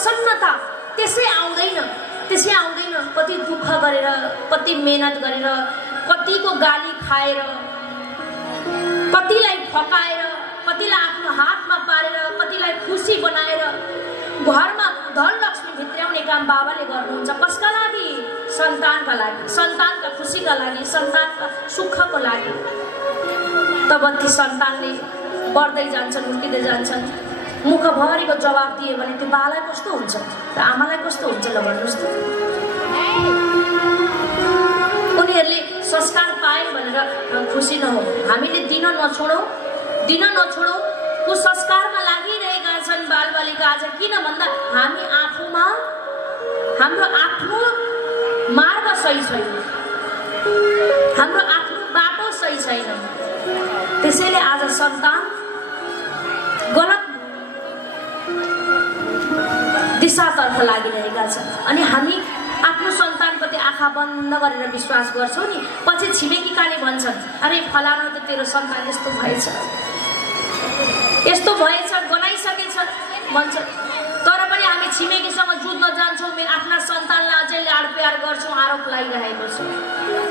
प्रसन्नता त्यसै आउँदैन। कति दुःख गरेर, कति मेहनत गरेर, कतिको गाली खाएर, कतिलाई फकाएर, कतिलाई आफ्नो हातमा पारेर, कतिलाई खुसी बनाएर घरमा धन लक्ष्मी भित्र्याउने काम बाबाले गर्नुहुन्छ। कसका लागि? सन्तानका लागि, सन्तानका खुसीका लागि, सन्तानका सुखको लागि। तब ती सन्तानले बढ्दै जान्छन्, हुर्किँदै जान्छन्। मुखभरिको जवाब दिए भने त्यो बालाई कस्तो हुन्छ र आमालाई कस्तो हुन्छ ल भन्नुहोस् त। उनीहरूले संस्कार पाए भनेर खुसी नहो, हामीले दिन नछोडौँ। ऊ संस्कारमा लागिरहेका छन् बालबालिका। आज किन भन्दा हामी आफूमा हाम्रो आफ्नो मार्ग सही छैन, हाम्रो आफ्नो बाटो सही छैन। त्यसैले आज सन्तान गलत दिशातर्फ लागिरहेका छन्। अनि हामी आफ्नो सन्तानप्रति आँखा बन्द गरेर विश्वास गर्छौँ नि। पछि छिमेकीकाले भन्छन्, अरे फलानु त तेरो सन्तान यस्तो भएछ, बनाइसकेछ भन्छ। तर पनि हामी छिमेकीसँग जुझ्न जान्छौँ, मेरो आफ्ना सन्तानलाई अझै लाड प्यार गर्छौँ, आरोप लगाइरहेको छ।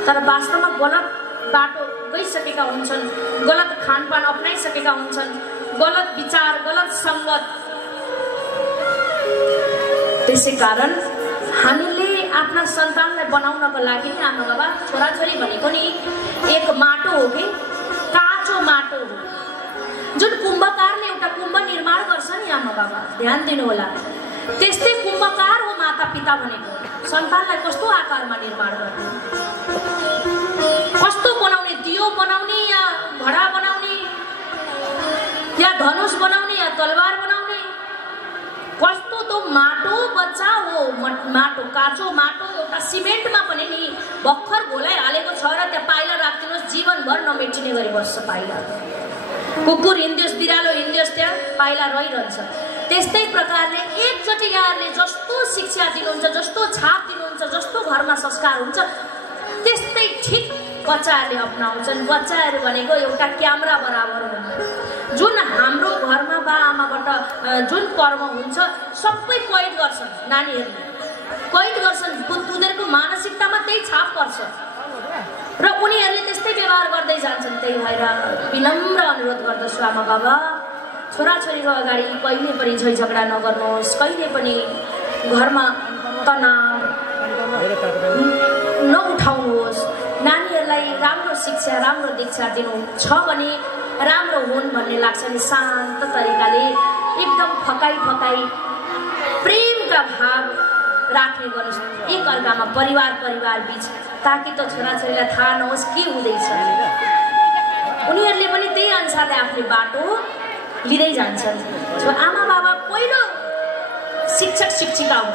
तर वास्तवमा गलत बाटो गइसकेका हुन्छन्, गलत खानपान अपनाइसकेका हुन्छन्, गलत विचार, गलत सङ्गत। त्यसै कारण हामीले आफ्ना सन्तानलाई बनाउनको लागि नि आमा बाबा, छोराछोरी भनेको नि एक माटो हो कि काँचो माटो हो। जुन कुम्भकारले एउटा कुम्भ निर्माण गर्छ नि आमा बाबा, ध्यान दिनु होला, त्यस्तै कुम्भकार हो माता पिता भनेको। सन्तानलाई कस्तो आकारमा निर्माण गर्ने, कस्तो बनाउने, दियो बनाउने या घडा बनाउने या धनुष बनाउने या तलवार बनाउने, कस्तो त माटो बच्चा हो। माटो, काँचो माटो। एउटा सिमेन्टमा पनि नि भर्खर घोलाइहालेको छ र त्यहाँ पाइला राखिदिनुहोस्, जीवनभर नमेटिने गरी बस्छ पाइला। कुकुर हिँड्योस्, बिरालो हिँड्योस्, त्यहाँ पाइला रहिरहन्छ। त्यस्तै प्रकारले एकचोटि यहाँहरूले जस्तो शिक्षा दिनुहुन्छ, जस्तो छाप दिनुहुन्छ, जस्तो घरमा संस्कार हुन्छ, त्यस्तै ठिक बच्चाहरूले अपनाउँछन्। बच्चाहरू भनेको एउटा क्यामेरा बराबर हुन्। जुन हाम्रो घरमा बा आमाबाट जुन कर्म हुन्छ सबै कैद गर्छन्, नानीहरूले कैद गर्छन्। उनीहरूको मानसिकतामा त्यही छाप पर्छ र उनीहरूले त्यस्तै व्यवहार गर्दै जान्छन्। त्यही भएर विनम्र अनुरोध गर्दछु आमा बाबा, छोराछोरीको अगाडि कहिले पनि झै झगडा नगर्नुहोस्, कहिले पनि घरमा तनाव नउठाउनुहोस्। नानीहरूलाई राम्रो शिक्षा, राम्रो दीक्षा दिनु छ भने राम्रो हुन् भन्ने लाग्छ नि। शान्त तरिकाले एकदम फकाई प्रेमका भाव राख्ने गर्नुहोस् एक अर्कामा, परिवार बीच, ताकि त छोराछोरीलाई थाहा नहोस् के हुँदैछ। उनीहरूले पनि त्यही अनुसारले आफ्नो बाटो लिँदै जान्छन्। आमा बाबा पहिलो शिक्षक शिक्षिका हो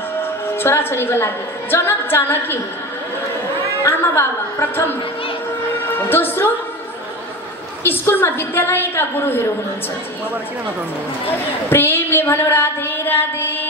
छोराछोरीको लागि, जनक जानकी आमा बाबा प्रथम। दोस्रो स्कुलमा विद्यालयका गुरुहरू हुनुहुन्छ। प्रेमले भन्नु राधे राधे।